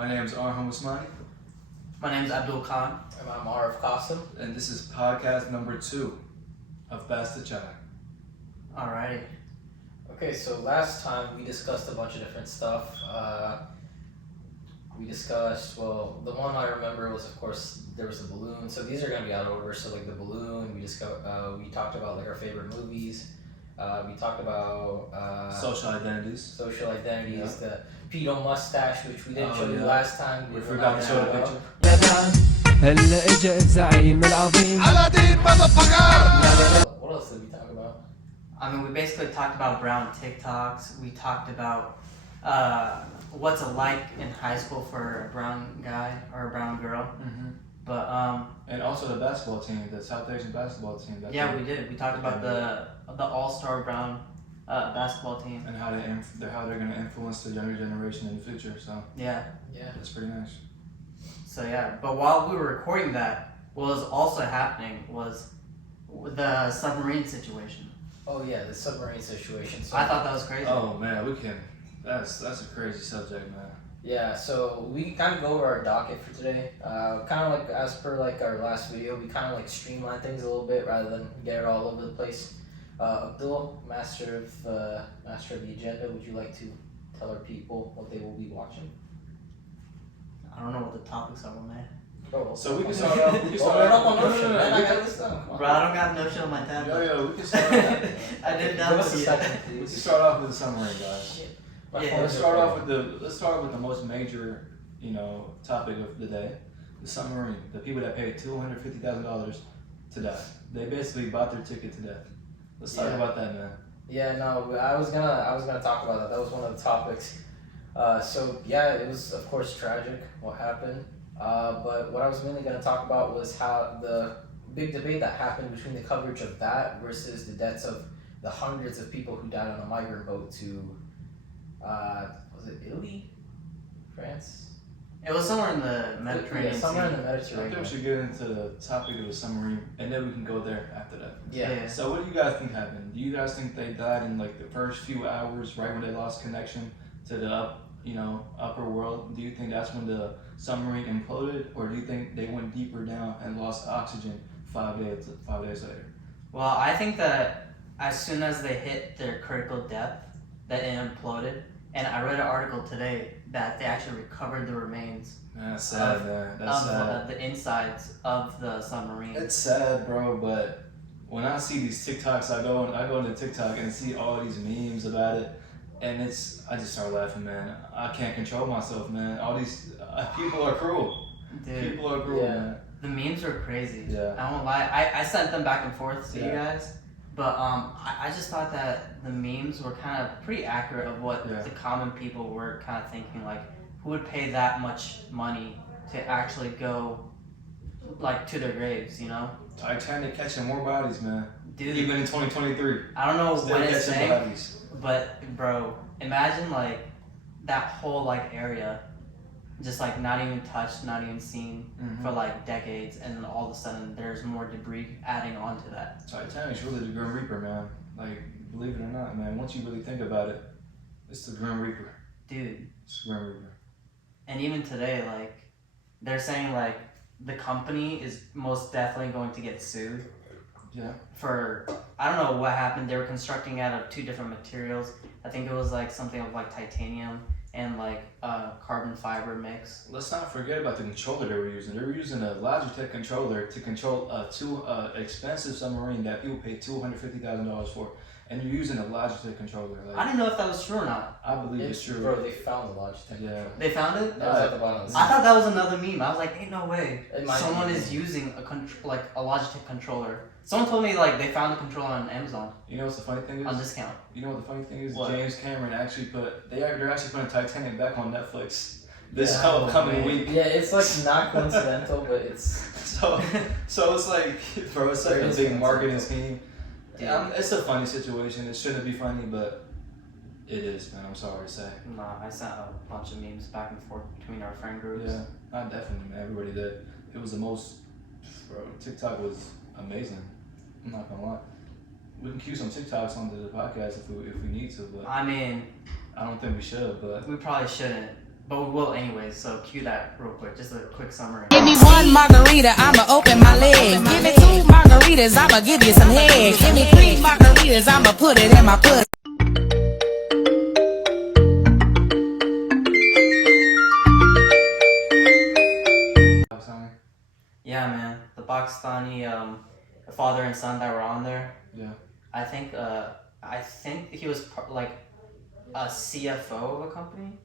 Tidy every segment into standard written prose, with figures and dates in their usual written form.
My name is Arham Usmani. My name is Abdul Khan. And I'm Arif Qasim. And this is podcast number 2 of Basta Chai. Alrighty. Okay, so last time we discussed a bunch of different stuff. We discussed, well, the one I remember was, of course, there was the balloon. So these are going to be out of order. So like the balloon, we talked about like our favorite movies. We talked about Social identities. The pedo mustache, which we didn't show you last time. We forgot to show the picture. هلا اجا الزعيم العظيم What else did we talk about? I mean, we basically talked about brown TikToks. We talked about what's it like in high school for a brown guy or a brown girl. Mm-hmm. But and also the basketball team, the South Asian basketball team. we did. We talked about the all-star brown basketball team and how they're going to influence the younger generation in the future. So yeah, that's pretty nice. So yeah, but while we were recording that, what was also happening was the submarine situation. Oh yeah, the submarine situation. So I thought that was crazy. Oh man, that's a crazy subject, man. Yeah, so we kind of go over our docket for today. Kind of like as per like our last video, we kind of like streamline things a little bit rather than get it all over the place. Abdul, master of the agenda, would you like to tell our people what they will be watching? I don't know what the topics are, man. Bro, So we can start off. We can Bro, start we're off. not on Notion, No, man. no, I no. got this done. Come on. Bro, I don't got Notion on my tablet. Yo, we can start off. I did Give us a download second, it. We can please. start off with the submarine, guys. My Yeah, phone Let's is start recording. off with the most major, topic of the day. The submarine. The people that paid $250,000 to die. They basically bought their ticket to death. Let's talk Yeah. about that, man. Yeah, no, I was gonna talk about that. That was one of the topics. So yeah, it was of course tragic what happened. But what I was mainly gonna talk about was how the big debate that happened between the coverage of that versus the deaths of the hundreds of people who died on a migrant boat to, was it Italy, France? It was somewhere in the Mediterranean. Yeah, somewhere in Sea. the I think we Mediterranean. should get into the topic of the submarine, and then we can go there after that. Yeah. So what do you guys think happened? Do you guys think they died in like the first few hours, right when they lost connection to the upper world? Do you think that's when the submarine imploded, or do you think they went deeper down and lost oxygen 5 days later? Well, I think that as soon as they hit their critical depth, that it imploded. And I read an article today that they actually recovered the remains That's sad, man. That's of sad. the insides of the submarine. It's sad, bro, but when I see these TikToks, I go into TikTok and see all these memes about it, and I just start laughing, man. I can't control myself, man. All these people are cruel. Dude, People are cruel, Yeah. man. the memes were crazy. Yeah. I won't lie. I sent them back and forth to you Yeah. guys, but I just thought that the memes were kind of pretty accurate of what Yeah. the common people were kind of thinking. Like, who would pay that much money to actually go, like, to their graves, you know? Titanic catching more bodies, man. Dude, Even in 2023. I don't know Still what it's catching saying, bodies. but bro, imagine like that whole like area, just like not even touched, not even seen Mhm. for like decades, and then all of a sudden there's more debris adding on to that. Titanic's really the Grim Reaper, man. Like, believe it or not, man. Once you really think about it, it's the Grim Reaper. Dude, It's the Grim Reaper. and even today, like they're saying like the company is most definitely going to get sued. Yeah. For I don't know what happened. They were constructing out of two different materials. I think it was like something of like titanium and like carbon fiber mix. Let's not forget about the controller they were using. They were using a Logitech controller to control a expensive submarine that people paid $250,000 for, and you're using a Logitech controller. I Like, didn't know if that was true or not. I believe it's true. Bro, they found the Logitech. Yeah. They found it. That was at the bottom of the I thought that was another meme. I was like, ain't no way. It might Someone be. is using a Logitech controller. Someone told me like they found the controller on Amazon You know what's the funny thing on is? discount. You know what the funny thing is? What? James Cameron actually they're actually putting Titanic back on Netflix this Yeah. upcoming man. week. Yeah, it's like not coincidental, but it's So it's like, bro, it's like It a is big funny. marketing scheme. Yeah, it's a funny situation. It shouldn't be funny, but it is, man. I'm sorry to say. Nah, I sent a bunch of memes back and forth between our friend groups. Yeah, I definitely, man. Everybody did. It was the most, bro. TikTok was amazing. I'm not gonna lie. We can cue some TikToks onto the podcast if we need to, but I mean, I don't think we should. But we probably shouldn't. but we will anyways. So cue that real quick. Just a quick summary. Give me one margarita, I'ma open my legs. Give me 2 margaritas, I'ma give you some head. Give me 3 margaritas, I'ma put it in my pussy. Yeah, man. The Pakistani father and son that were on there. Yeah. I think he was like a CFO of a company,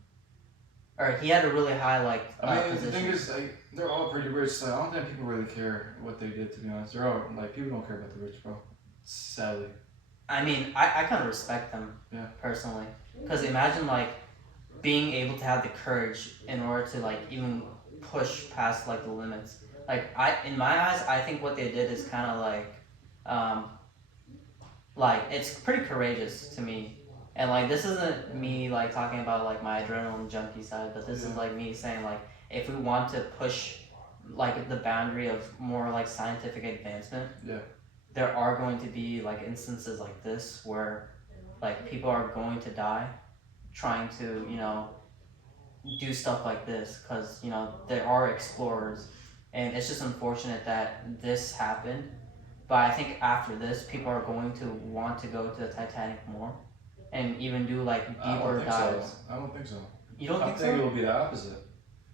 or he had a really high I mean, position. the thing is, like, they're all pretty rich. Like, I don't think people really care what they did. To be honest, they're all like, people don't care about the rich, bro. Sadly. I mean, I kind of respect them. Yeah. Personally, because imagine like being able to have the courage in order to like even push past like the limits. Like in my eyes, I think what they did is kind of like it's pretty courageous to me. And like this isn't me like talking about like my adrenaline junkie side, but this is like me saying like if we want to push like the boundary of more like scientific advancement, there are going to be like instances like this where like people are going to die trying to, you know, do stuff like this because, you know, there are explorers, and it's just unfortunate that this happened. But I think after this, people are going to want to go to the Titanic more and even do like deeper dives. I don't think so. You don't think so? I think it will be the opposite.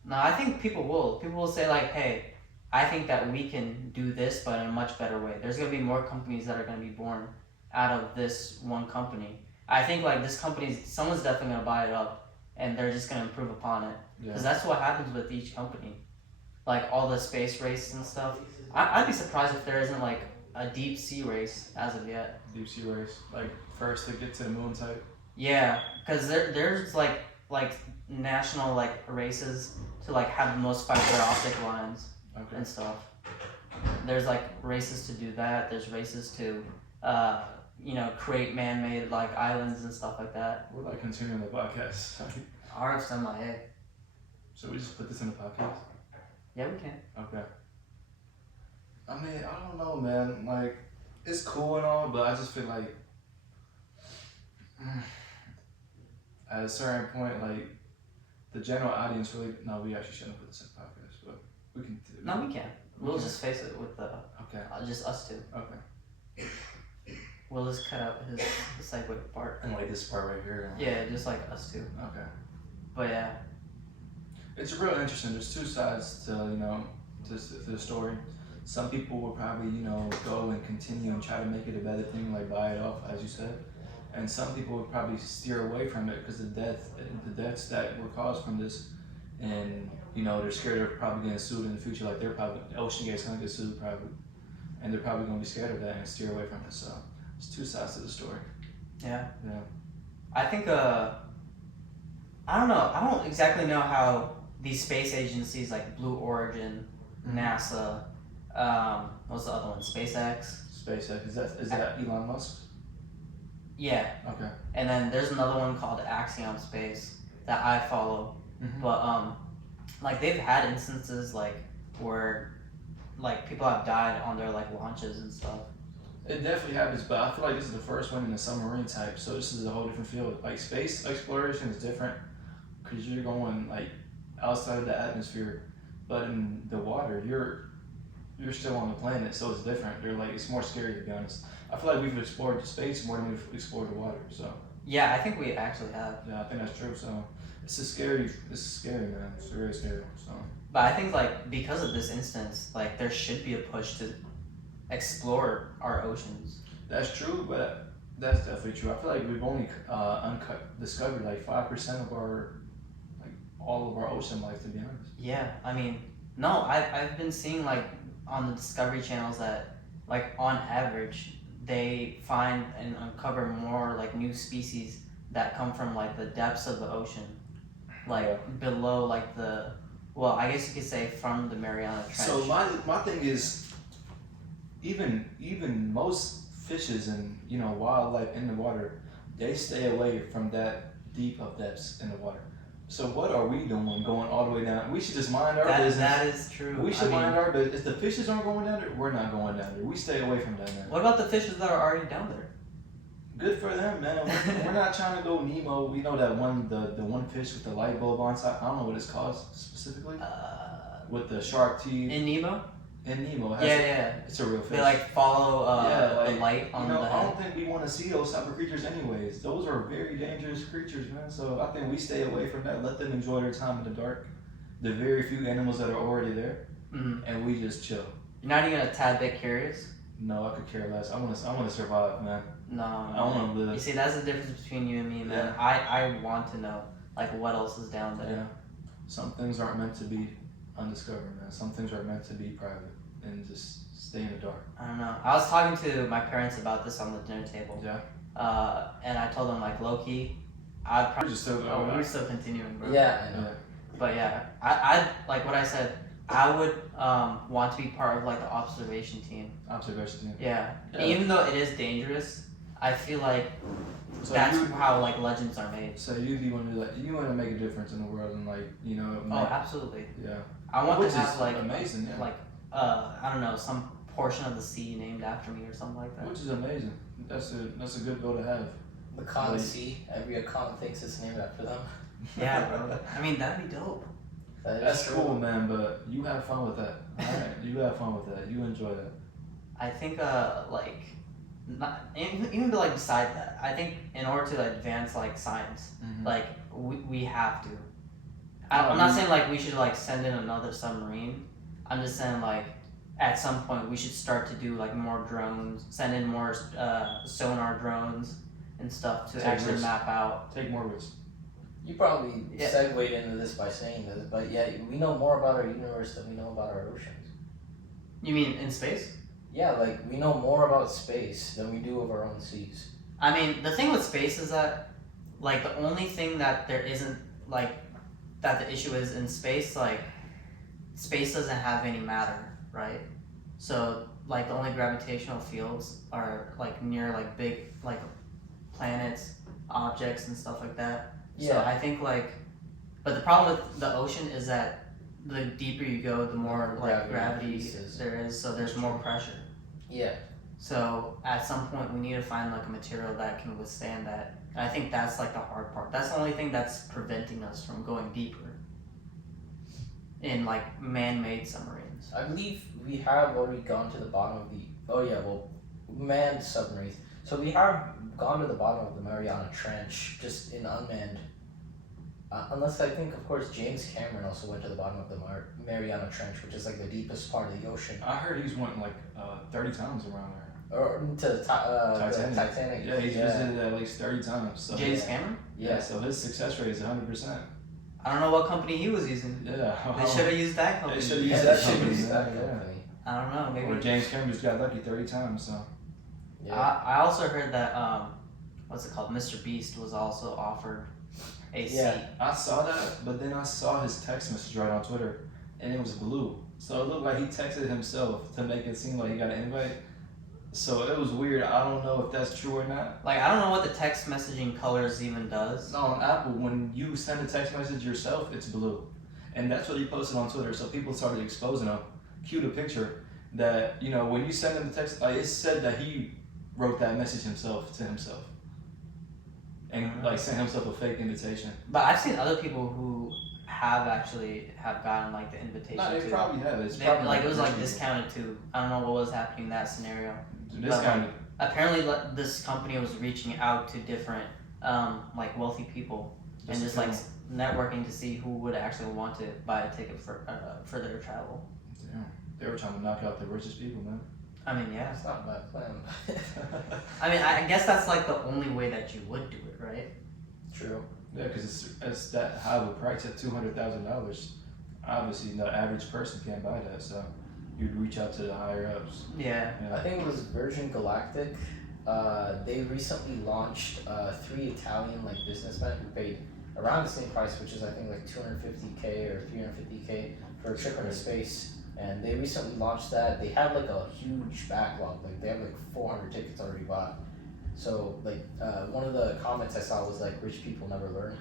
No, I think people will. People will say like, hey, I think that we can do this, but in a much better way. There's going to be more companies that are going to be born out of this one company. I think like this company, someone's definitely going to buy it up, and they're just going to improve upon it. Because that's what happens with each company. Like all the space race and stuff. I'd be surprised if there isn't like a deep sea race as of yet. Deep sea race, like first to get to the moon type. Yeah, because there's like national like races to like have the most fiber optic lines and stuff. There's like races to do that. There's races to you know, create man-made like islands and stuff like that. We're like continuing the podcast. RFMIA. So we just put this in the podcast? Yeah, we can. Okay. I mean, I don't know, man. Like, it's cool and all, but I just feel like at a certain point, like, the general audience really. No, we actually shouldn't put this in the podcast, but we can. No, we can. We'll just face it with the. Okay. Just us two. Okay. We'll just cut out the segue part. And like this part right here. Yeah, just like us two. Okay. But yeah. It's real interesting. There's two sides to, you know, to the story. Some people will probably, you know, go and continue and try to make it a better thing, like buy it off, as you said. And some people would probably steer away from it because the deaths that were caused from this, and you know, they're scared of probably getting sued in the future. Like they're probably, OceanGate's gonna get sued probably, and they're probably gonna be scared of that and steer away from it. So it's two sides to the story. Yeah. Yeah. I think I don't know. I don't exactly know how these space agencies like Blue Origin, NASA, what's the other one? SpaceX. SpaceX, is that Elon Musk? Yeah. Okay. And then there's another one called Axiom Space that I follow. But like they've had instances like where like people have died on their like launches and stuff. It definitely happens, but I feel like this is the first one in the submarine type, so this is a whole different field. Like space exploration is different because you're going like outside of the atmosphere, but in the water you're still on the planet, so it's different. They're like, it's more scary, to be honest. I feel like we've explored the space more than we've explored the water. So yeah, I think we actually have. Yeah, I think that's true. So it's scary, man. It's very scary. So. But I think like because of this instance, like there should be a push to explore our oceans. That's true, but that's definitely true. I feel like we've only discovered like 5% of our, like all of our ocean life, to be honest. Yeah, I mean, no, I've been seeing like on the Discovery channels that like on average they find and uncover more like new species that come from like the depths of the ocean, like below like the, well, I guess you could say from the Mariana Trench. So my thing is, even most fishes and, you know, wildlife in the water, they stay away from that deep of depths in the water. So what are we doing going all the way down? We should just mind our business. That is true. We should mind our business. If the fishes aren't going down there, we're not going down there. We stay away from down there. What about the fishes that are already down there? Good for them, man. We're not trying to go Nemo. We know that one, the one fish with the light bulb on top. I don't know what it's called specifically. With the shark teeth. In Nemo? In Nemo. Yeah. It's a real fish. They like follow the light on the I head. don't think we want to see those type of creatures anyways. Those are very dangerous creatures, man. So I think we stay away from that. Let them enjoy their time in the dark. The very few animals that are already there, and we just chill. You're not even a tad bit curious? No, I could care less. I want to survive, man. No. I want to live. You see, that's the difference between you and me, man. Yeah. I want to know, like, what else is down there. Yeah. Some things aren't meant to be undiscovered, man. Some things are meant to be private and just stay in the dark. I don't know. I was talking to my parents about this on the dinner table. Yeah. And I told them, like, low-key, I'd probably... We're we're still continuing, bro. Yeah, I know. But yeah, I'd like what I said, I would want to be part of like the observation team. Observation team. Yeah. Yeah. Even though it is dangerous, I feel like So that's how like legends are made. So you want to make a difference in the world and like Oh, absolutely. Yeah. I want Which to have is like amazing, yeah. like I don't know, some portion of the sea named after me or something like that. Which is amazing. That's a good goal to have. The Khan Sea. Every account thinks it's named after them. Yeah, bro. I mean, that'd be dope. That's cool, man. But you have fun with that. All right, you have fun with that. You enjoy that. I think like not even like beside that. I think in order to advance like science, like we have to. I'm not saying like we should like send in another submarine. I'm just saying like at some point we should start to do like more drones, send in more sonar drones and stuff to Take actually risks. map out. Take more risks. You probably Yeah. segued into this by saying this, but yeah, we know more about our universe than we know about our oceans. You mean in space? Yeah, like we know more about space than we do of our own seas. I mean, the thing with space is that, like, the only thing that there isn't, like, that the issue is in space, like, space doesn't have any matter, right? So, like, the only gravitational fields are, like, near, like, big, like, planets, objects, and stuff like that. So, Yeah. I think, like, but the problem with the ocean is that the deeper you go, the more, like, gravity increases. there is, so there's more pressure. Yeah. So at some point we need to find like a material that can withstand that. And I think that's like the hard part. That's the only thing that's preventing us from going deeper in like man-made submarines. I believe we have already gone to the bottom of manned submarines. So we have gone to the bottom of the Mariana Trench, just in unmanned. Unless I think, of course, James Cameron also went to the bottom of the Mariana Trench, which is like the deepest part of the ocean. I heard he's went like 30 times around there. Or to the Titanic. Yeah, he's visited it at least 30 times. So James Cameron? Yeah. So his success rate is 100%. I don't know what company he was using. Yeah. They should have used that company. They should have Yeah, used that that should company. use that Yeah. company. I don't know, maybe. Or James Cameron just got lucky 30 times. So Yeah. I also heard that what's it called? Mr. Beast was also offered a Yeah. seat. I saw that, but then I saw his text message right on Twitter, and it was blue. So it looked like he texted himself to make it seem like he got an invite. So it was weird. I don't know if that's true or not. Like I don't know what the text messaging colors even does. No, on Apple, when you send a text message yourself, it's blue. And that's what he posted on Twitter, so people started exposing him. Cue the picture that, when you send him the text, like, it said that he wrote that message himself to himself. And, like, sent himself a fake invitation. But I've seen other people who have gotten like the invitation. No, they too. probably have. It's They, probably like it was like people. discounted too. I don't know what was happening in that scenario. Discounted. Apparently, this company was reaching out to different like wealthy people and just like networking to see who would actually want to buy a ticket for their travel. Yeah. They were trying to knock out the richest people, man. I mean, yeah. That's not a bad plan. I mean, I guess that's like the only way that you would do it, right? True. Yeah, because it's that high of a price at $200,000. Obviously, the average person can't buy that, so you'd reach out to the higher ups. Yeah. I think it was Virgin Galactic. They recently launched 3 Italian like businessmen who paid around the same price, which is I think like $250K or $350K for a trip into space. And they recently launched that. They have like a huge backlog. Like they have like 400 tickets already bought. So like one of the comments I saw was like rich people never learn.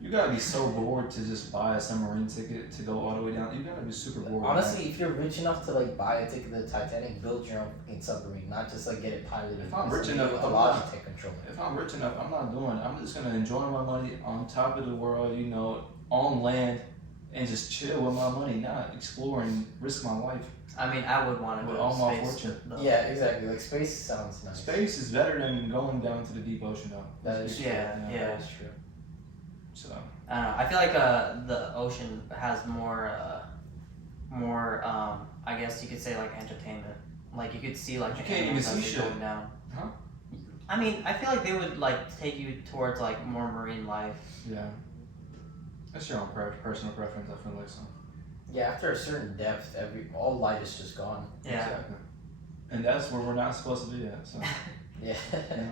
You gotta be so bored to just buy a submarine ticket to go all the way down. You gotta be super bored. Honestly, if you're rich enough to like buy a ticket to the Titanic, build your own fucking submarine, not just like get it piloted. If I'm because rich enough, allows you to take control. If I'm rich enough, I'm not doing it. I'm just gonna enjoy my money on top of the world, you know, on land, and just chill with my money, not explore and risk my life. I mean, I would want to With go all to my space. fortune. though. Yeah, exactly. Like space sounds nice. Space is better than going down to the deep ocean, though. That is true. Yeah, yeah. That is true. So I don't know. I feel like the ocean has more I guess you could say like entertainment. Like you could see like You the can't even animals as see they're shit. going down. Huh? I mean, I feel like they would like take you towards like more marine life. yeah, that's your own personal preference. I feel like so. Yeah, after a certain depth, all light is just gone. Yeah. Exactly. And that's where we're not supposed to be at. So Yeah. you know?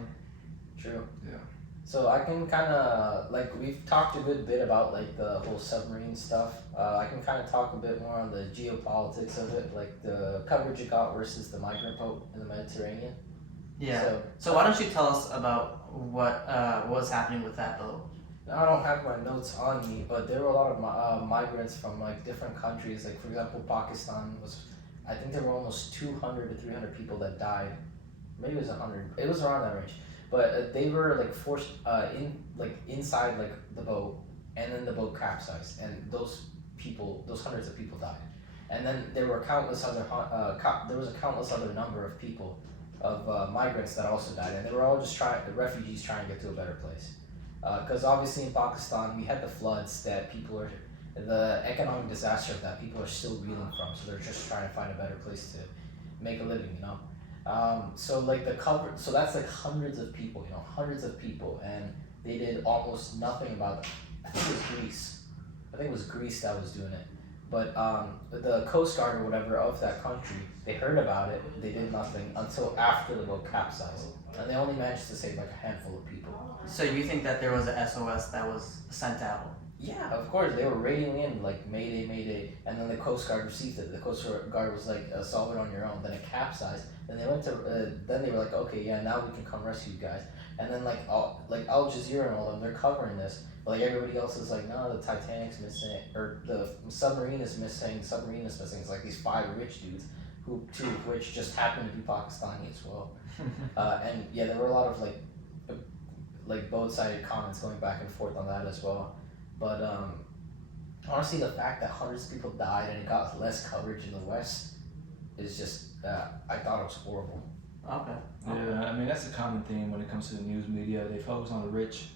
True. Yeah. So I can kind of like we've talked a good bit about like the whole submarine stuff. I can kind of talk a bit more on the geopolitics of it, like the coverage it got versus the migrant boat in the Mediterranean. Yeah. So why don't you tell us about what was happening with that boat? I don't have my notes on me, but there were a lot of migrants from like different countries. Like for example, Pakistan was, I think there were almost 200 to 300 people that died. Maybe it was 100. It was around that range. But they were like forced inside like the boat, and then the boat capsized, and those hundreds of people died. And then there were countless other there was a countless other number of people, of migrants that also died, and they were all just refugees trying to get to a better place. Because obviously in Pakistan we had the floods that the economic disaster of that people are still reeling from, so they're just trying to find a better place to make a living, you know. So that's like hundreds of people, and they did almost nothing about it. I think it was Greece that was doing it, but the Coast Guard or whatever of that country, they heard about it, they did nothing until after the boat capsized, and they only managed to save like a handful of people. So you think that there was a SOS that was sent out? Yeah, of course. They were raiding in like Mayday, Mayday, and then the Coast Guard received it. The Coast Guard was like, solve it on your own. Then it capsized. Then they went to. Then they were like, okay, yeah, now we can come rescue you guys. And then like Al Jazeera and all them, they're covering this. But like everybody else is like, no, the Titanic's missing, or the submarine is missing. The submarine is missing. It's like these 5 rich dudes, two of which just happen to be Pakistani as well. And yeah, there were a lot of like both-sided comments going back and forth on that as well. But honestly, the fact that hundreds of people died and it got less coverage in the West is just, I thought it was horrible. Okay. Yeah, I mean that's a common theme when it comes to the news media. They focus on the rich,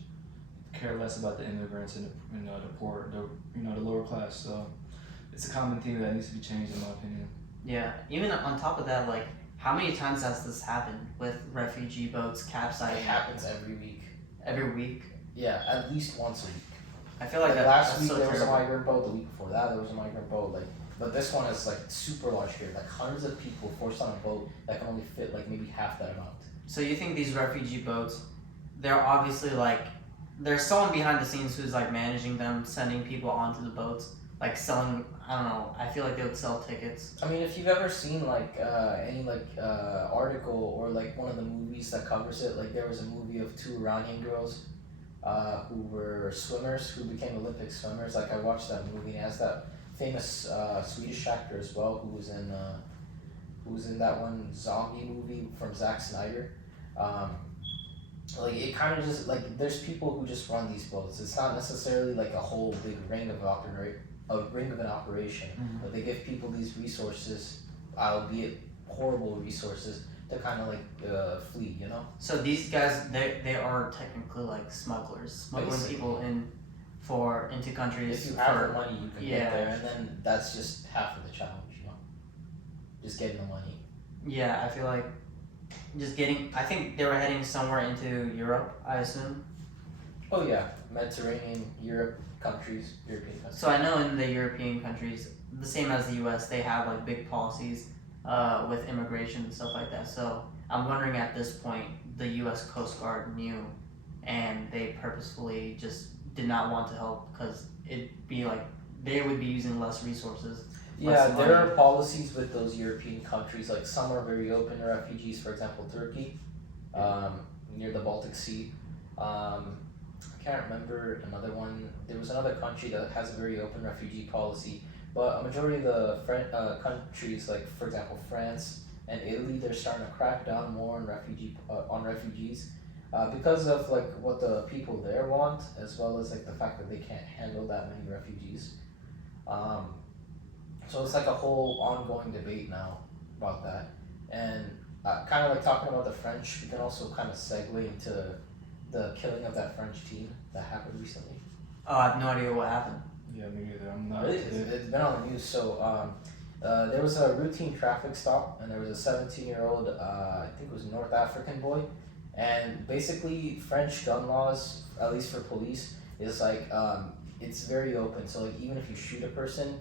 care less about the immigrants and the poor, the lower class. So it's a common theme that needs to be changed, in my opinion. Yeah. Even on top of that, like, how many times has this happened with refugee boats capsizing? It happens every week. Every week. Yeah, at least once a week. I feel like last that's week so there was a terrible. migrant boat. The week before that there was a migrant boat. But this one is like super large here. Like hundreds of people forced on a boat that can only fit like maybe half that amount. So you think these refugee boats, they're obviously like, there's someone behind the scenes who's like managing them, sending people onto the boats, like selling, I don't know, I feel like they would sell tickets. I mean, if you've ever seen like any article or like one of the movies that covers it, like there was a movie of 2 Iranian girls who were swimmers, who became Olympic swimmers. Like I watched that movie, and it has that famous Swedish actor as well, who was in that one zombie movie from Zack Snyder. Like it kind of just like there's people who just run these boats. It's not necessarily like a whole big ring of an operation, but they give people these resources, albeit horrible resources, to kind of like flee, you know. So these guys, they are technically like smuggling Basically. people into countries. If you have the money, you can Yeah. get there, and then that's just half of the challenge, you know. Just getting the money. Yeah, I feel like I think they were heading somewhere into Europe, I assume. Oh yeah, Mediterranean, European countries. So I know in the European countries, the same as the US, they have like big policies with immigration and stuff like that. So I'm wondering at this point, the US Coast Guard knew and they purposefully just did not want to help because it'd be like they would be using less resources. Yeah, less there money. are policies with those European countries. Like some are very open to refugees. For example, Turkey, near the Baltic Sea. I can't remember another one. There was another country that has a very open refugee policy, but a majority of the countries, like for example France and Italy, they're starting to crack down more on refugees, because of like what the people there want, as well as like the fact that they can't handle that many refugees. Um, so it's like a whole ongoing debate now about that, and kind of like talking about the French, we can also kind of segue into the killing of that French teen that happened recently. Oh, I have no idea what happened. Yeah, me neither. I'm not. Really, it's been on the news. So there was a routine traffic stop, and there was a 17-year-old, I think it was North African boy, and basically French gun laws, at least for police, is like it's very open. So like even if you shoot a person,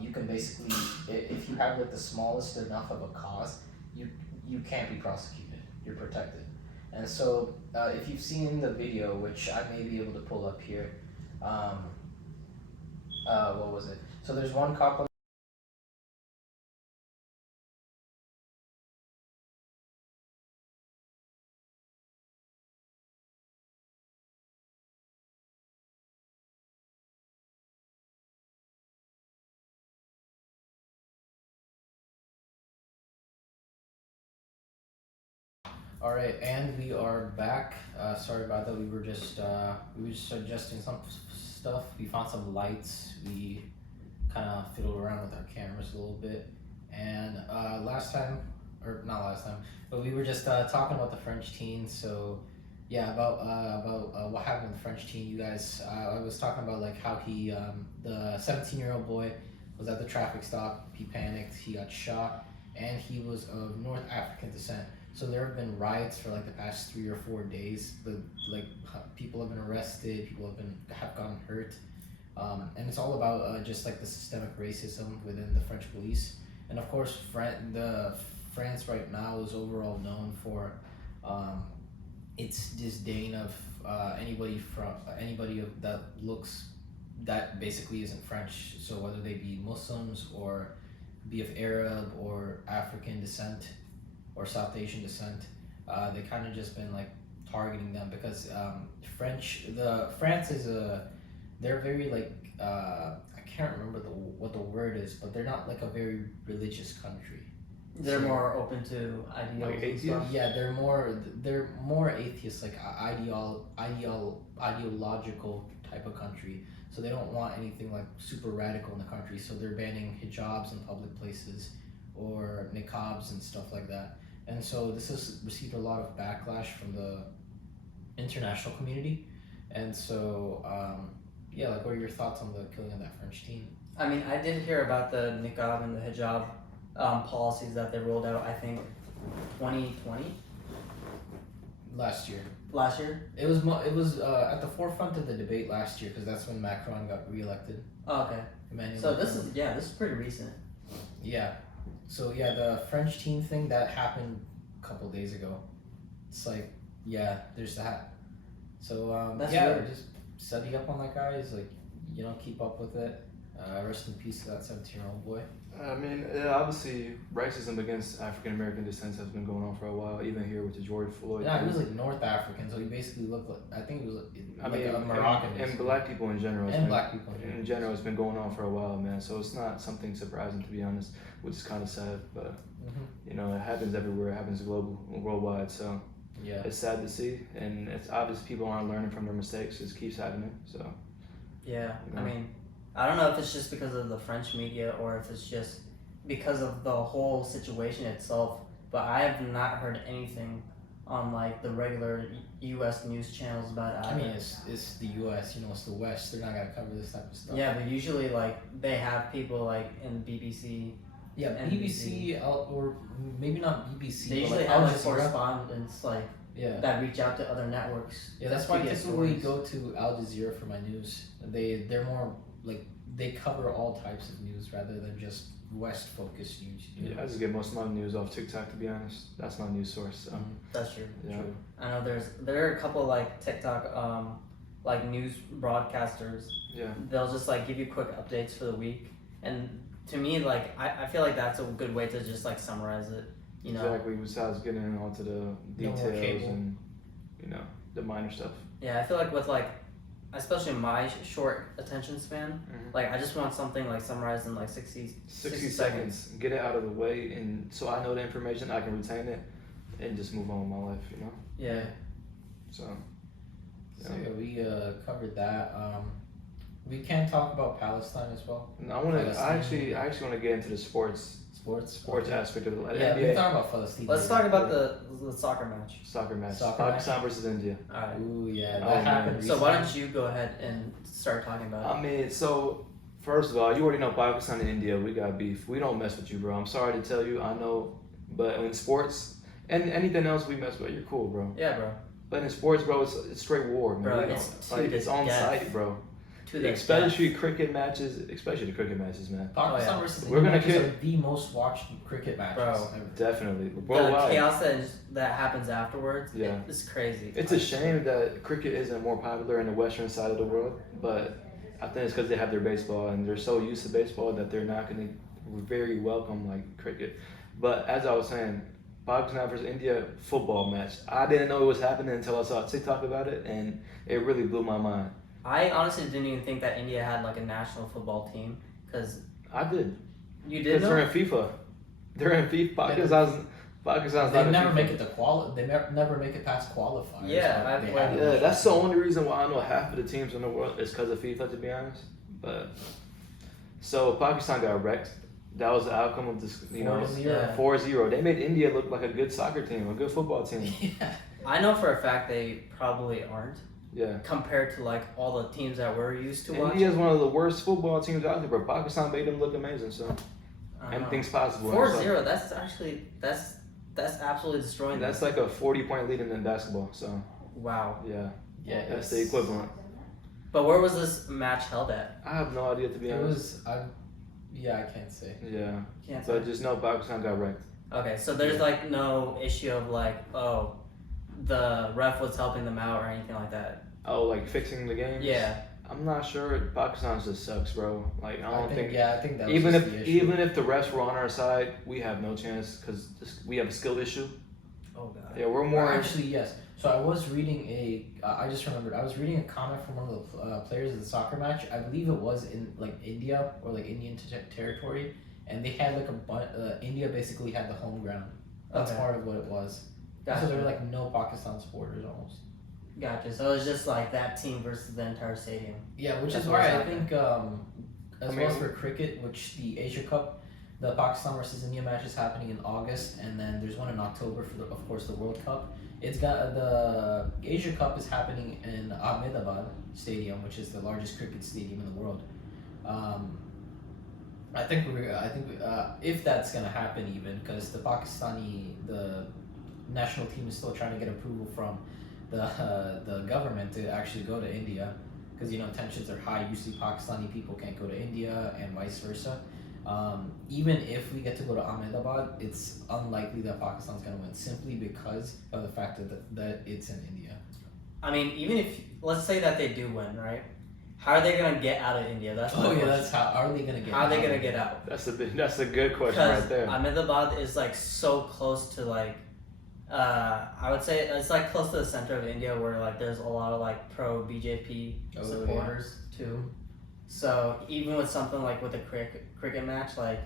you can basically, if you have like the smallest enough of a cause, you can't be prosecuted. You're protected. And so if you've seen the video, which I may be able to pull up here, what was it? So there's one cop. All right, and we are back. Sorry about that. We were just adjusting some stuff. We found some lights. We kind of fiddled around with our cameras a little bit. And last time, or not last time, but we were just talking about the French teen. So yeah, about what happened with the French teen. You guys, I was talking about like how he, the 17-year-old boy, was at the traffic stop. He panicked. He got shot, and he was of North African descent. So there have been riots for like the past 3 or 4 days. People have been arrested, people have gotten hurt, and it's all about just like the systemic racism within the French police. And of course, France right now is overall known for its disdain of anybody that basically isn't French. So whether they be Muslims or be of Arab or African descent or South Asian descent, they kind of just been like targeting them because France is they're very like I can't remember what the word is, but they're not like a very religious country. They're more open to ideals. Like and atheists? stuff. Yeah, they're more atheist, like ideological type of country. So they don't want anything like super radical in the country. So they're banning hijabs in public places or niqabs and stuff like that. And so this has received a lot of backlash from the international community. And so, yeah, like what are your thoughts on the killing of that French teen? I mean, I did hear about the niqab and the hijab policies that they rolled out, I think, 2020? Last year. Last year? It was at the forefront of the debate last year because that's when Macron got reelected. Oh, okay. Emmanuel So Macron. this is pretty recent. Yeah. So yeah, the French teen thing that happened a couple days ago. It's like, yeah, there's that. So That's yeah, weird. just study up on that guy. Is like, keep up with it. Rest in peace to that 17-year-old boy. I mean, obviously, racism against African American descent has been going on for a while, even here with the George Floyd. Yeah, he was like North African, so he basically looked like, I think he was like a and, Moroccan. and black people in general. And black people in general, it's been going on for a while, man. So it's not something surprising, to be honest, which is kind of sad. But it happens everywhere. It happens worldwide. So yeah, it's sad to see, and it's obvious people aren't learning from their mistakes. It just keeps happening. So Yeah, I mean, I don't know if it's just because of the French media or if it's just because of the whole situation itself, but I have not heard anything on like the regular U.S. news channels about it. I mean, it's the U.S. It's the West. They're not gonna cover this type of stuff. Yeah, but usually like they have people like in BBC. Yeah, BBC or maybe not BBC. They but usually like have Al like Jazeera. correspondents like Yeah. that reach out to other networks. Yeah, that's to why I get typically stories. go to Al Jazeera for my news. They're more like they cover all types of news rather than just West focused news. yeah, I just get most of my news off TikTok. To be honest, that's my news source. So. That's true. Yeah. True. I know there are a couple like TikTok like news broadcasters. Yeah. They'll just like give you quick updates for the week, and to me like I feel like that's a good way to just like summarize it. Exactly. Besides getting onto the No more details cable. and the minor stuff. Yeah, I feel like with like, especially my short attention span, like I just want something like summarized in like 60 seconds. Get it out of the way, and so I know the information, I can retain it, and just move on with my life. You know. Yeah. So. So yeah, we covered that. We can talk about Palestine as well. And I actually want to get into the sports Sports aspect of it. Yeah, we NBA. can talk about Palestine. Let's talk about the soccer match. Soccer match. Soccer Pakistan versus India. Alright. Ooh, yeah, that Oh, happened. So why don't you go ahead and start talking about it? I mean, so first of all, you already know Pakistan and India, we got beef. We don't mess with you, bro. I'm sorry to tell you, I know, but in sports and anything else we mess with, you're cool, bro. Yeah, bro. But in sports, bro, it's straight war, man. Bro, We it's don't- to like the it's on death. site, bro. To the Especially cricket matches, man. Pakistan Oh, yeah. versus We're India gonna matches kill- are the most watched cricket matches Bro. ever. Definitely, the worldwide. chaos that happens afterwards. Yeah. It's crazy. It's a shame that cricket isn't more popular in the western side of the world, but I think it's because they have their baseball and they're so used to baseball that they're not going to very welcome like cricket. But as I was saying, Pakistan versus India football match. I didn't know it was happening until I saw TikTok about it, and it really blew my mind. I honestly didn't even think that India had like a national football team because I did. you Because did they're know. in FIFA. They're in FIFA. Pakistan's They not never in FIFA. make it to They never make it past qualifiers. Yeah, but I've they played have Yeah, it. that's the only reason why I know half of the teams in the world is because of FIFA, to be honest. But so Pakistan got wrecked. That was the outcome of this, 4-0. 4-0. They made India look like a good soccer team, a good football team. Yeah. I know for a fact they probably aren't Yeah. compared to like all the teams that we're used to watching. India's one of the worst football teams out there, but Pakistan made them look amazing. So I don't know. anything's possible. 4-0. That's actually that's absolutely destroying That's them. like a 40-point lead in basketball. So Wow. yeah, Yeah, that's the equivalent. But where was this match held at? I have no idea, to be It honest. was. I can't say. Yeah, Can't but say. just know Pakistan got wrecked. Okay, so there's like no issue of like, oh, the ref was helping them out or anything like that. Oh, like fixing the games? Yeah. I'm not sure. Pakistan just sucks, bro. Like I don't think. Yeah, I think that was Even just if the issue. even if the refs were on our side, we have no chance because we have a skill issue. Oh god. Yeah, we're Or more. actually, yes. So I was reading I just remembered. I was reading a comment from one of the players of the soccer match. I believe it was in like India or like Indian territory, and they had like India basically had the home ground. That's Okay. part of what it was. Gotcha. So there were like no Pakistan supporters almost. Gotcha. So it's just like that team versus the entire stadium. Yeah, which That's is what why was I happening. think as well as for cricket, which the Asia Cup, the Pakistan versus India match is happening in August, and then there's one in October for of course the World Cup. It's got the Asia Cup is happening in Ahmedabad Stadium, which is the largest cricket stadium in the world. I think if that's gonna happen, even because the national team is still trying to get approval from the government to actually go to India, because tensions are high. Usually Pakistani people can't go to India and vice versa. Even if we get to go to Ahmedabad, it's unlikely that Pakistan's gonna win simply because of the fact that it's in India. I mean, even if let's say that they do win, right? How are they gonna get out of India? That's my question. That's how are they gonna get? How are they out? gonna get out? That's a good question Because right there. Ahmedabad is like so close to like, I would say it's like close to the center of India where like there's a lot of like pro BJP Oh, supporters too. So even with something like with a cricket match, like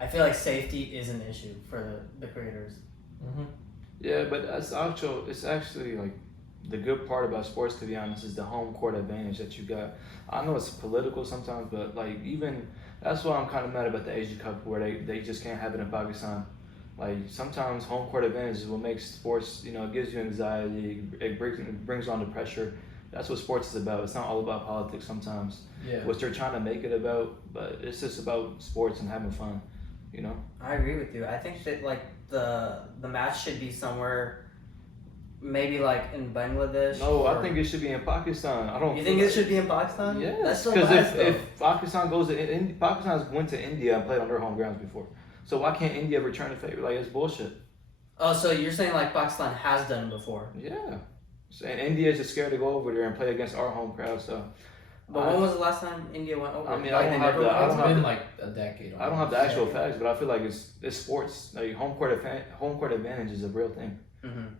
I feel like safety is an issue for the cricketers. Mm-hmm. Yeah, but it's actually like the good part about sports, to be honest, is the home court advantage that you got. I know it's political sometimes, but like even that's why I'm kind of mad about the Asia Cup where they just can't have it in Pakistan. Like sometimes home court advantage is what makes sports, it gives you anxiety, it brings on the pressure. That's what sports is about. It's not all about politics sometimes, Yeah. which they're trying to make it about, but it's just about sports and having fun, I agree with you. I think that like the match should be somewhere, maybe like in Bangladesh. No, I or- think it should be in Pakistan. I don't. You think it should be in Pakistan? Yes, That's so because biased, though. if Pakistan goes to Pakistan's went to India and played on their home grounds before, so why can't India return the favor? Like it's bullshit. Oh, so you're saying like Pakistan has done it before? Yeah, and India is just scared to go over there and play against our home crowd. So, But when was the last time India went over? I mean, Like, I they don't have never the- went I don't It's over? have been the- like a decade. I don't have the almost. actual facts, but I feel like it's sports. Like home court advantage is a real thing.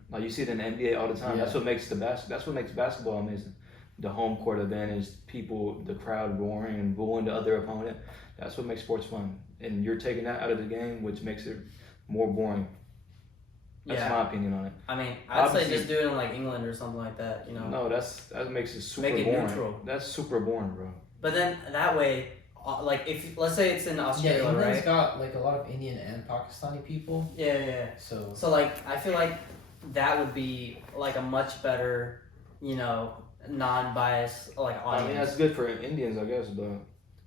Like you see it in the NBA all the time. Yeah. That's what makes that's what makes basketball amazing. The home court advantage, people, the crowd roaring and booing the other opponent. That's what makes sports fun. And you're taking that out of the game, which makes it more boring. That's my opinion on it. I mean, I'd Obviously- say just do it in like England or something like that, you know. No, that makes it super Make it boring. neutral. That's super boring, bro. But then that way, like if let's say it's in Yeah, Australia, England's right? got like a lot of Indian and Pakistani people, Yeah. so So like I feel like that would be like a much better, you know, non-biased like I audience. mean, that's good for Indians, I guess, but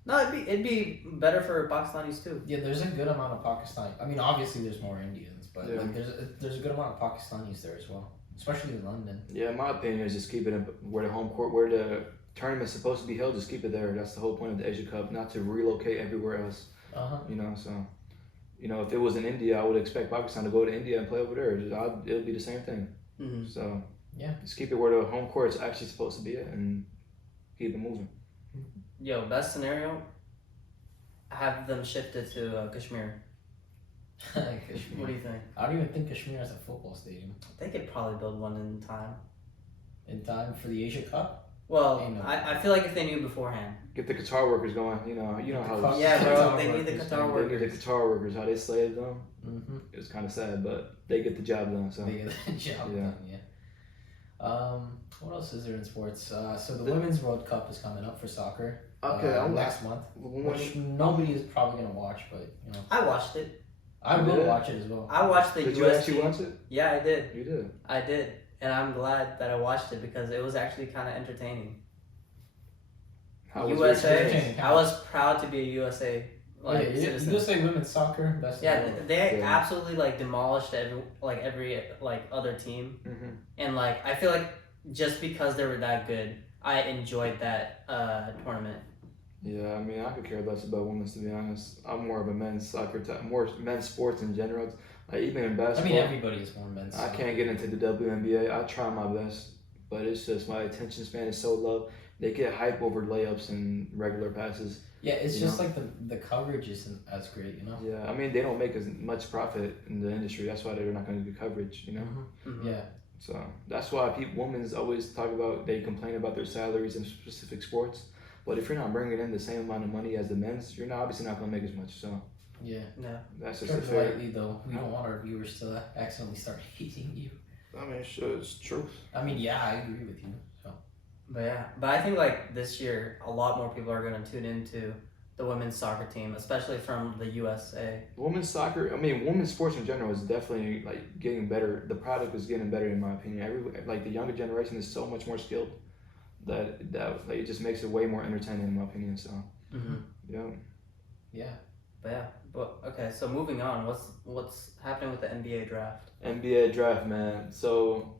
No, it'd be better for Pakistanis too. yeah, there's a good amount of Pakistani. I mean, obviously there's more Indians, but Yeah. like there's a good amount of Pakistanis there as well, especially in London. yeah, my opinion is just keep it in where the home court, where the tournament's supposed to be held. Just keep it there. That's the whole point of the Asia Cup, not to relocate everywhere else. You know, so you know, if it was in India, I would expect Pakistan to go to India and play over there. It would be the same thing. Mm-hmm. So Yeah. just keep it where the home court's actually supposed to be at, and keep it moving. Yo, best scenario, have them shifted to Kashmir. Kashmir. What do you think? I don't even think Kashmir has a football stadium They could probably build one in time. in time for the Asia Cup. Well, Ain't no- I feel like if they knew beforehand. Get the Qatar workers going. You know how Yeah, bro, Qatar they need the workers, Qatar man. they need the workers. Qatar workers. How they slaved them. Mm-hmm. It was kind of sad, but they get the job done. So They get the job Yeah. done. Yeah. What else is there in sports? So the Women's World Cup is coming up for soccer. Okay, I'm next month, when- which nobody is probably gonna watch, but you know, I watched it. I You will did? watch it as well. I watched the did US you actually team. watch it? Yeah, I did. You did. I did. And I'm glad that I watched it because it was actually kind of entertaining. How was your experience? USA. I was proud to be a USA like you citizen. just say women's soccer. That's the Yeah, world. they Yeah. absolutely like demolished every like other team, Mm-hmm. and like I feel like just because they were that good, I enjoyed that tournament. Yeah, I mean, I could care less about women's, to be honest. I'm more of a men's soccer type, more men's sports in general. Like even in I basketball, mean, everybody is more men's. I soccer. can't get into the WNBA. I try my best, but it's just my attention span is so low. They get hype over layups and regular passes. Yeah, it's you just know? like the coverage isn't as great, you know. Yeah, I mean, they don't make as much profit in the industry. That's why they're not going to get coverage, you know? Mhm. Yeah, So that's why women's always talk about, they complain about their salaries in specific sports. But if you're not bringing in the same amount of money as the men's, you're obviously not going to make as much. So yeah. Yeah. that's just a Tread fair. lightly though. We don't want our viewers to accidentally start hating you. I mean, sure, it's truth. I mean, yeah, I agree with you. So But I think like this year, a lot more people are gonna tune into the women's soccer team, especially from the USA. Women's soccer, I mean, women's sports in general is definitely like getting better. The product is getting better in my opinion. Like the younger generation is so much more skilled that like, it just makes it way more entertaining in my opinion. So Mm-hmm. yeah. yeah. But okay. So moving on, what's happening with the NBA draft? NBA draft, man. So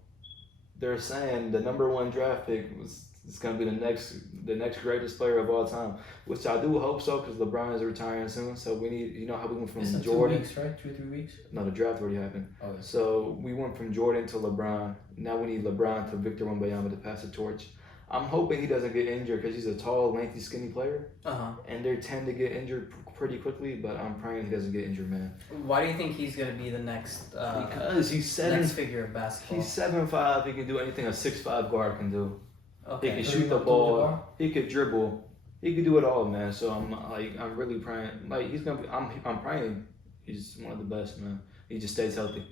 they're saying the number one draft pick is gonna be the next greatest player of all time, which I do hope so because LeBron is retiring soon. So we need, you know how we went from It's in Jordan. 2 weeks, right? 2 or 3 weeks. No, the draft already happened. Oh, yes. So we went from Jordan to LeBron. Now we need LeBron to Victor Wembanyama to pass the torch. I'm hoping he doesn't get injured because he's a tall, lengthy, skinny player, and they tend to get injured pretty quickly. But I'm praying he doesn't get injured, man. Why do you think he's gonna be the next Because he's next figure of basketball? He's 7'5". He can do anything a 6'5" guard can do. Okay. He can So shoot you the want to ball. do the bar? He could dribble. He could do it all, man. So I'm really praying. Like he's gonna be. I'm praying. He's one of the best, man. He just stays healthy.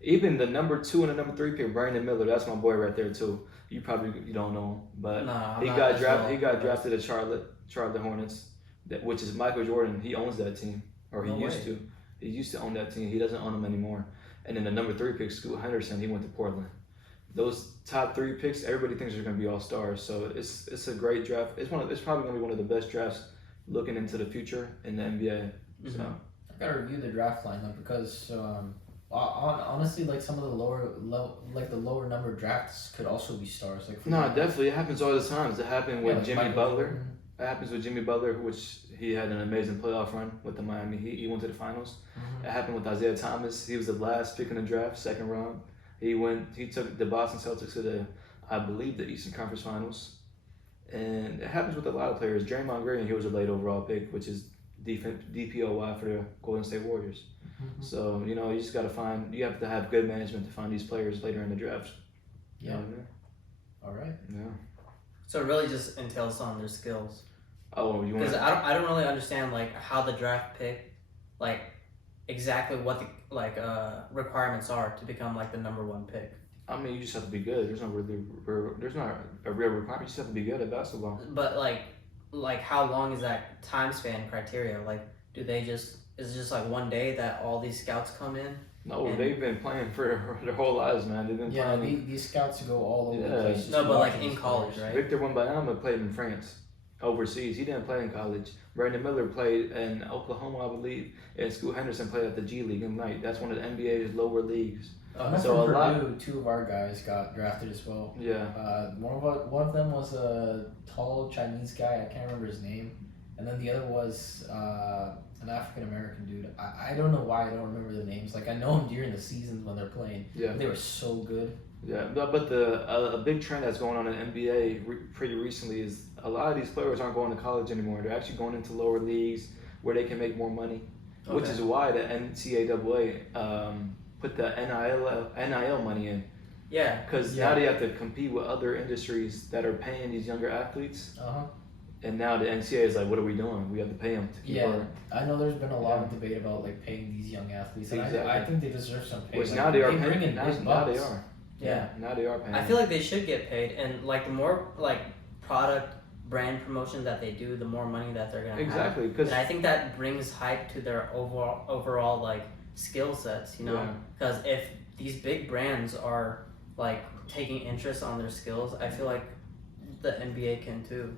Even the number 2 and the number 3 pick, Brandon Miller. That's my boy right there too. You don't know him, but Nah, I'm he not got as drafted. well. He got drafted at Charlotte Hornets, which is Michael Jordan. He owns that team, or he No used way. to. He used to own that team. He doesn't own them anymore. And then the number 3 pick, Scoot Henderson. He went to Portland. Those top 3 picks, everybody thinks they're going to be all stars. So it's a great draft. It's probably going to be one of the best drafts looking into the future in the NBA. So I gotta review the draft lineup because honestly, like some of the lower number drafts could also be stars. Like no, definitely it happens all the time. It happened with like Jimmy Michael Butler. Jordan. It happens with Jimmy Butler, which he had an amazing playoff run with the Miami Heat. He went to the finals. It happened with Isaiah Thomas. He was the last pick in the draft, second round. He took the Boston Celtics to I believe the Eastern Conference Finals. And it happens with a lot of players. Draymond Green, he was a late overall pick, which is DPOY for the Golden State Warriors. So you just got to find. You have to have good management to find these players later in the draft. Yeah. You know what I mean? All right. Yeah. So it really just entails on their skills. Oh, you want? Because I don't really understand like how the draft pick, like exactly what the requirements are to become like the number 1 pick. I mean, you just have to be good. There's not a real requirement. You just have to be good at basketball. But like how long is that time span criteria? Like, do they just is it just like one day that all these scouts come in? No, And- they've been playing for their whole lives, man. They've been Yeah, playing. these scouts go all over Yeah. the place. just No, but like watching in these college, players. right? Victor Wembanyama played in France, overseas. He didn't play in college. Brandon Miller played in Oklahoma, I believe, and Scoot Henderson played at the G League. And like that's one of the NBA's lower leagues. So So a lot- Purdue, 2 of our guys got drafted as well. Yeah. One of them was a tall Chinese guy. I can't remember his name, and then the other was an African American dude. I don't know why I don't remember the names. Like I know them during the seasons when they're playing. Yeah. They were so good. Yeah, but a big trend that's going on in NBA pretty recently is a lot of these players aren't going to college anymore. They're actually going into lower leagues where they can make more money, which Okay. is why the NCAA put the NIL money in. Yeah. Because now they have to compete with other industries that are paying these younger athletes. And now the NCAA is like, what are we doing? We have to pay them to keep Yeah. our... I know there's been a lot of debate about like paying these young athletes, and Exactly. I think they deserve some pay. Which Like, now they are bring paying. in Now big they bucks. are. Yeah. Now they are paying. I feel like they should get paid, and like the more like product brand promotion that they do, the more money that they're gonna have. Exactly, because And I think that brings hype to their overall like skill sets, you know? Yeah. Because if these big brands are like taking interest on their skills, I feel like the NBA can too.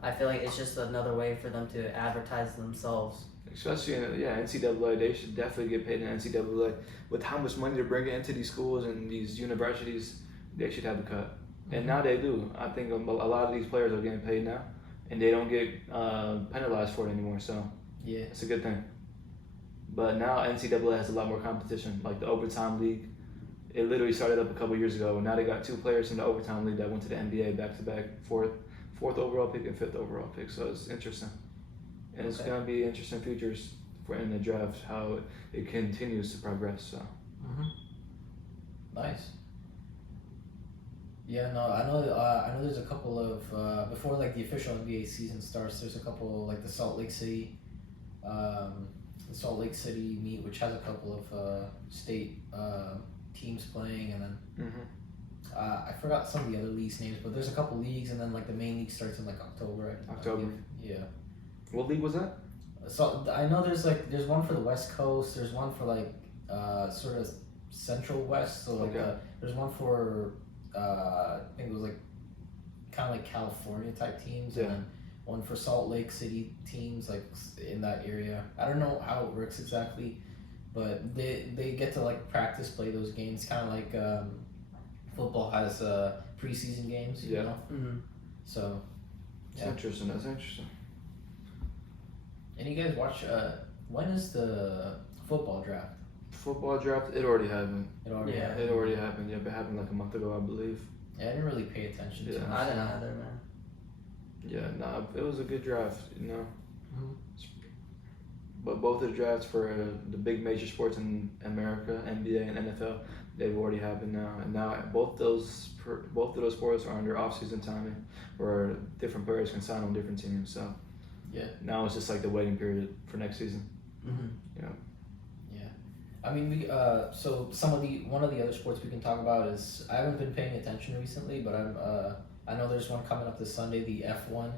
I feel like it's just another way for them to advertise themselves. especially in NCAA, they should definitely get paid in NCAA. With how much money they're bringing into these schools and these universities, they should have a cut. And now they do. I think a lot of these players are getting paid now, and they don't get penalized for it anymore. So Yeah. it's a good thing. But now NCAA has a lot more competition, like the overtime league. It literally started up a couple years ago. Now they got 2 players from the overtime league that went to the NBA back to back, fourth overall pick and 5th overall pick. So it's interesting, and it's Okay. gonna be interesting futures for in the draft how it continues to progress. So Nice. Yeah, no, I know there's a couple of before like the official NBA season starts. There's a couple like the Salt Lake City meet, which has a couple of state teams playing, and then I forgot some of the other leagues' names, but there's a couple leagues, and then like the main league starts in like October. October. Yeah. what league was that? So I know there's one for the West Coast. There's one for like sort of Central West. So like Okay. there's one for I think it was like kind of like California type teams, Yeah. and then one for Salt Lake City teams like in that area. I don't know how it works exactly, but they get to like practice play those games, kind of like football has preseason games. You Yeah. know? Mm-hmm. So It's Yeah. interesting. That's interesting. and you guys watch when is the football draft? Football draft. It already happened. It already Yeah. happened. It already happened. Yep, it happened like a month ago, I believe. Yeah, I didn't really pay attention to Yeah. it. I didn't either, man. Yeah, nah, it was a good draft, you know. Mhm. But both of the drafts for the big major sports in America, NBA and NFL, they've already happened now. And now both of those sports are under off-season timing, where different players can sign on different teams. So Yeah. now it's just like the waiting period for next season. Mm-hmm. I mean, so one of the other sports we can talk about is I haven't been paying attention recently, but I know there's one coming up this Sunday, the F1.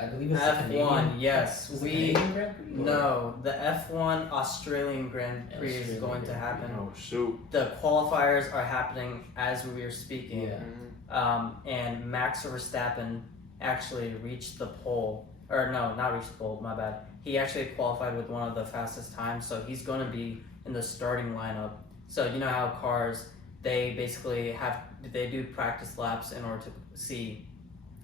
I believe it's the Canadian. F1, yes. Is it the We Canadian Grand Prix, or- no, the F1 Australian Grand Prix is Australian going to Grand happen. Oh shoot! The qualifiers are happening as we are speaking. Yeah. And Max Verstappen actually reached the pole, or no, not reached the pole. My bad. He actually qualified with one of the fastest times, so he's going to be in the starting lineup. So you know how cars, they basically they do practice laps in order to see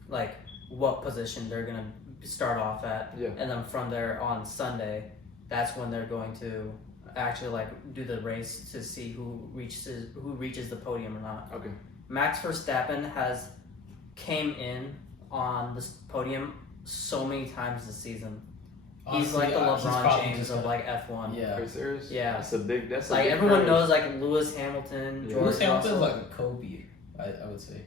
like what position they're gonna start off at, Yeah. and then from there on Sunday, that's when they're going to actually like do the race to see who reaches the podium or not. Okay. Max Verstappen has came in on this podium so many times this season. He's like the Honestly, he's LeBron probably James just of gonna- like F1. Yeah. Are you serious? Yeah. That's a big. That's a Like big everyone praise. knows like Lewis Hamilton, Yeah. George Lewis Hamilton is Russell. like a Kobe, I would say.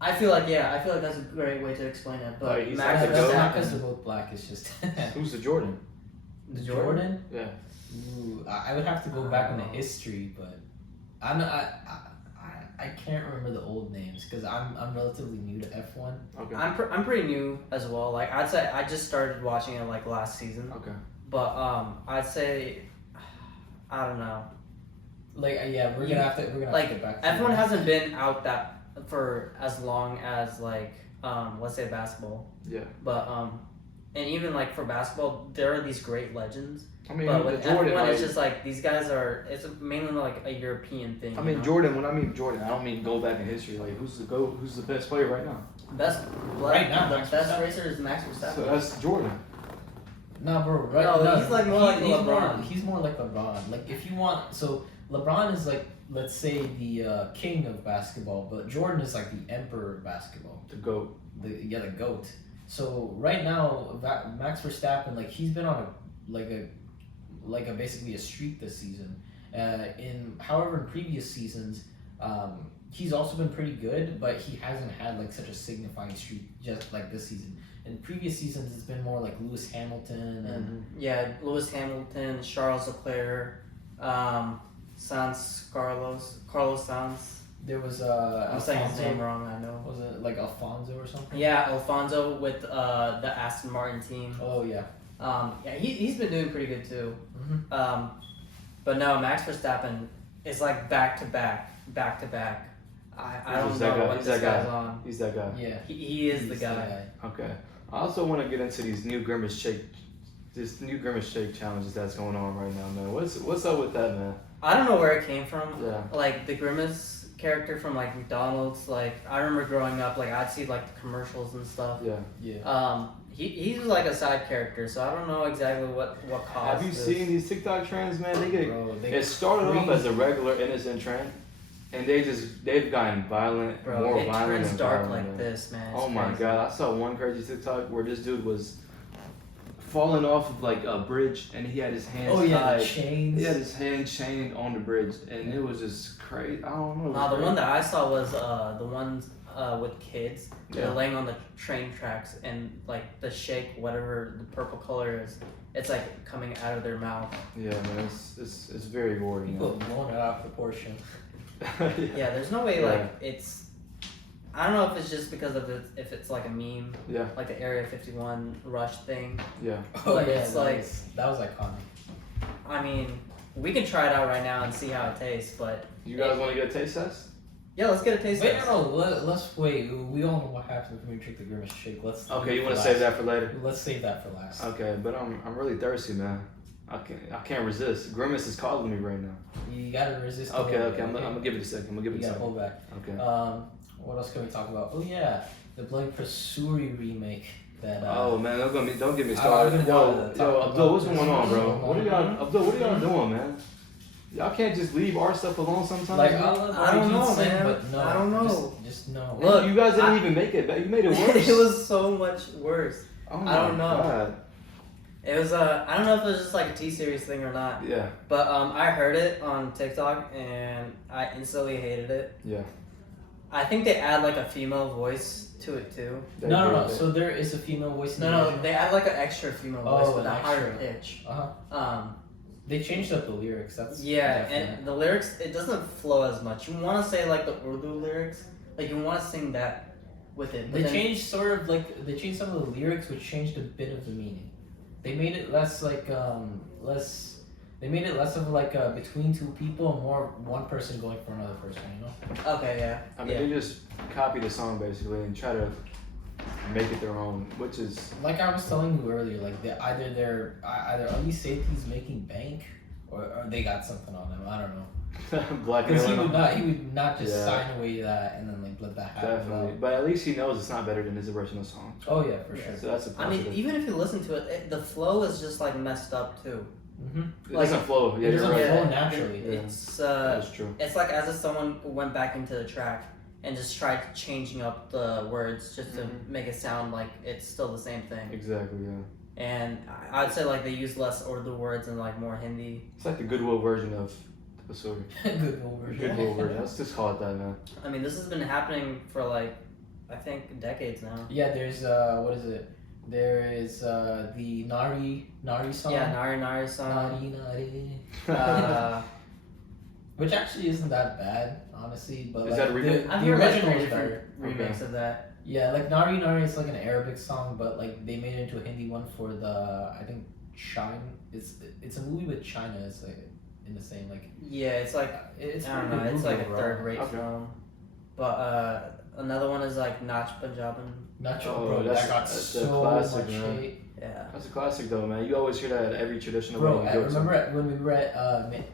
I feel like that's a great way to explain it. But Like, he's Max like the That's GOAT. not Verstappen, because they're both black. It's just Who's the Jordan? the Jordan. Yeah. Ooh, I would have to go back into history, but I'm not, I can't remember the old names because I'm relatively new to F1. Okay. I'm pretty new as well. Like I'd say I just started watching it like last season. Okay. But I'd say I don't know. Like yeah, we're gonna have to Like get back to F1 that. hasn't been out that for as long as like let's say basketball. Yeah. But and even like for basketball, there are these great legends. I mean, But the with Jordan. F1, Like, it's just like these guys are. It's mainly like a European thing. I you mean, know? Jordan. When I mean Jordan, I don't mean go back in history. Like, who's the GOAT? Who's the best player right now? Best Right now, the Max best Verstappen. racer is Max Verstappen. So that's Jordan. No, bro. Right? No, he's like more like he's LeBron. He's more like LeBron. Like if you want, so LeBron is like, let's say the king of basketball, but Jordan is like the emperor of basketball. The GOAT. The GOAT. So right now, Max Verstappen, like he's been on a basically a streak this season. In previous seasons, he's also been pretty good, but he hasn't had like such a signifying streak just like this season. In previous seasons, it's been more like Lewis Hamilton and Yeah, Lewis Hamilton, Charles Leclerc, Carlos Sainz. there was I'm saying his Alfonso. name wrong, I know. Was it like Alfonso or something? Yeah, Alfonso with the Aston Martin team. Oh yeah. Yeah, he's been doing pretty good too. Mhm. But no, Max Verstappen is like back to back. I don't He's that know guy. what He's this that guy. guy's on. He's that guy. Yeah. He is the He's guy. Okay. I also want to get into these new grimace shake challenges that's going on right now, man. What's up with that, man? I don't know where it came from. Yeah. Like the Grimace character from like McDonald's. Like I remember growing up, like I'd see like the commercials and stuff. Yeah. Yeah. He's like a side character, so I don't know exactly what caused. Have you this. seen these TikTok trends, man? Bro, It started off crazy. as a regular innocent trend, and they've gotten violent, Bro, more it violent turns and dark violent, like man. this, man. It's Oh my crazy. god, I saw one crazy TikTok where this dude was falling off of like a bridge and he had his hands Oh yeah, tied. the chains. He had his hand chained on the bridge and it was just crazy. I don't know. it was Nah, the crazy. one that I saw was the ones with kids. Yeah. They're laying on the train tracks and like the shake, whatever the purple color is, it's like coming out of their mouth. Yeah, man, it's very gory. People Man. have blown it out of proportion. Yeah, there's no way Yeah. like it's. I don't know if it's just because of if it's like a meme, Yeah, like the Area 51 rush thing. yeah. Oh But yeah, it's like- that was iconic. I mean, we can try it out right now and see how it tastes, but You guys want to get a taste test? yeah, let's get a taste Wait, test. no, let's wait. We all know what happens when we drink the Grimace shake. Let's. Okay, you want to save that for later? Let's save that for last. Okay, but I'm really thirsty, man. I can't resist. Grimace is calling me right now. You gotta resist. the Okay, whole okay. I'm thing, gonna give it a second. I'm gonna give You it a gotta second. hold back. Okay. What else can we talk about? Oh yeah, the bloody Pasoori remake. That. Oh man, don't get me I started. would've Yo, wanted to yo, talk Abdul, what's about going on, bro? this. What are y'all, Abdul? What are y'all doing, man? Y'all can't just leave our stuff alone sometimes. Like man? I don't know, sing, man. But no, I don't know. Just no. Look, you guys didn't I- even make it. You made it worse. It was so much worse. Oh I don't my know. God. It was I don't know if it was just like a T-Series thing or not, Yeah, but I heard it on TikTok and I instantly hated it. yeah. I think they add like a female voice to it too. They No. did. So there is a female voice. In the No, original? they add like an extra female voice Oh, with a an higher extra. pitch. Uh-huh. They changed up the lyrics. That's Yeah, definite. and the lyrics, it doesn't flow as much. You want to say like the Urdu lyrics, like you want to sing that with it. But They then- changed they changed some of the lyrics, which changed a bit of the meaning. They made it less like They made it less of like between two people and more one person going for another person. You know. Okay, yeah. I mean, yeah. they just copy the song basically and try to make it their own, which is Like I was telling you earlier, like either Ali Safety's making bank, or they got something on them. I don't know. black. Because he would not just Yeah. sign away that and then like let that happen. Definitely, but at least he knows it's not better than his original song. Oh yeah, for sure. So that's a I positive. mean, even if you listen to it, the flow is just like messed up too. Mm-hmm. It doesn't flow. Yeah, it you're doesn't right. flow naturally. Yeah. It's That's true. it's like as if someone went back into the track and just tried changing up the words just to Mhm. make it sound like it's still the same thing. Exactly. Yeah. and I'd say like they use less Urdu words and like more Hindi. It's like the Goodwill version of Pasoori. Good over. Goodwill version. Let's just call it that, man. I mean, this has been happening for like I think decades now. Yeah, there's what is it? There is the Nari song. Yeah, Nari song. Nari. Which actually isn't that bad, honestly. But Is like, that a remix? I've The heard like original 3 is different better. remakes of that. Yeah, like Nari is like an Arabic song, but like they made it into a Hindi one for the I think China. It's a movie with China. It's like in the same like. Yeah, it's like It's I don't pretty know. good It's like a movie overall. third-rate Okay. film. But another one is like Nach Punjaban. Nacho, Oh, bro, that's- that got that's a so classic, much man. hate. Yeah. That's a classic though, man. You always hear that at every traditional Bro, wedding I you go to. remember when we were at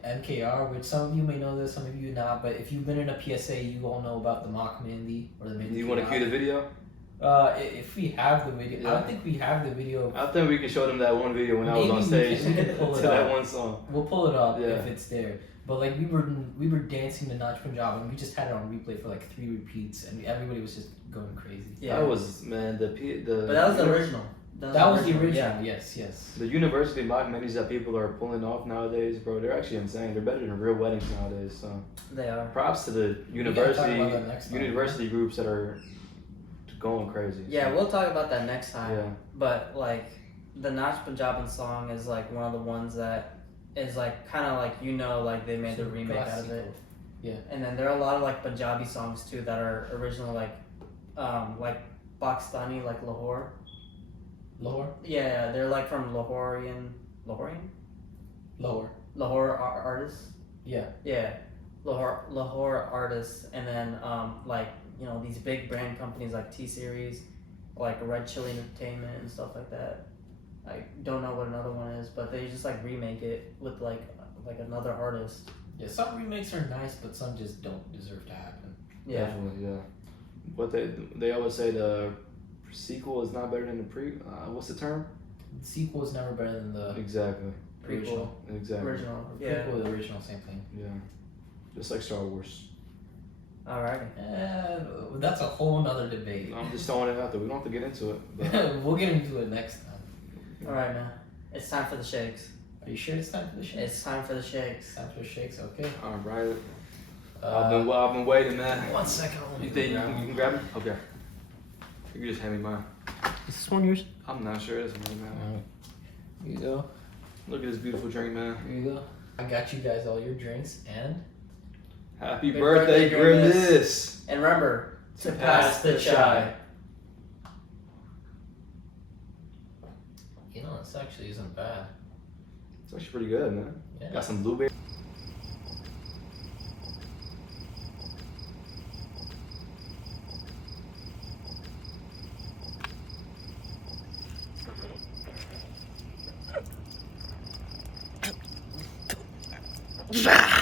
MKR, which some of you may know this, some of you not, but if you've been in a PSA, you all know about the mock Mehndi or the Mehndi. You want to cue the video? If we have the video, I Yeah. don't think we have the video. I think we can show them that one video when I was Maybe on we stage can- we can pull to it that up. one song. We'll pull it up Yeah. if it's there. But like we were dancing to Nach Punjab and we just had it on replay for like 3 repeats and everybody was just going crazy. Yeah. That was, man, the But that was the original. That was the original. Yeah. Yes. The university mock Menus that people are pulling off nowadays, bro, they're actually insane. They're better than real weddings nowadays. So They are. props to the gotta talk university about that next time. university groups that are going crazy. Yeah, So, we'll talk about that next time. yeah. But like the Nach Punjaban song is like one of the ones that is like kind of like like they made the remake out of it. Yeah. And then there are a lot of like Punjabi songs too that are original like Pakistani like Lahore. Lower? Yeah, they're like from Lahore Lower. artists. Yeah. Yeah, Lahore artists, and then like these big brand companies like T Series, like Red Chili Entertainment and stuff like that. I don't know what another one is, but they just like remake it with like another artist. Yeah, some remakes are nice, but some just don't deserve to happen. Yeah, Definitely, yeah. What they always say the sequel is not better than the pre. What's the term? The sequel is never better than the Exactly. original. Exactly. original. Yeah. Prequel, the original, same thing. Yeah. Just like Star Wars. Alright. That's a whole nother debate. I'm just throwing it out there. We don't have to get into it. But We'll get into it next time. Alright, man. It's time for the shakes. Are you sure it's time for the shakes? It's time for the shakes. It's time for the shakes, okay. all right. I've been waiting, man. 1 second. You think you can grab it? Okay. You can just hand me mine. Is this one yours? I'm not sure. This one, man. Alright. Here you go. Look at this beautiful drink, man. Here you go. I got you guys all your drinks and Happy Happy birthday, birthday, Grimace. Grimace. And remember to pass the chai. you know this actually isn't bad. It's actually pretty good, man. Yeah. Got some blueberry. Ah!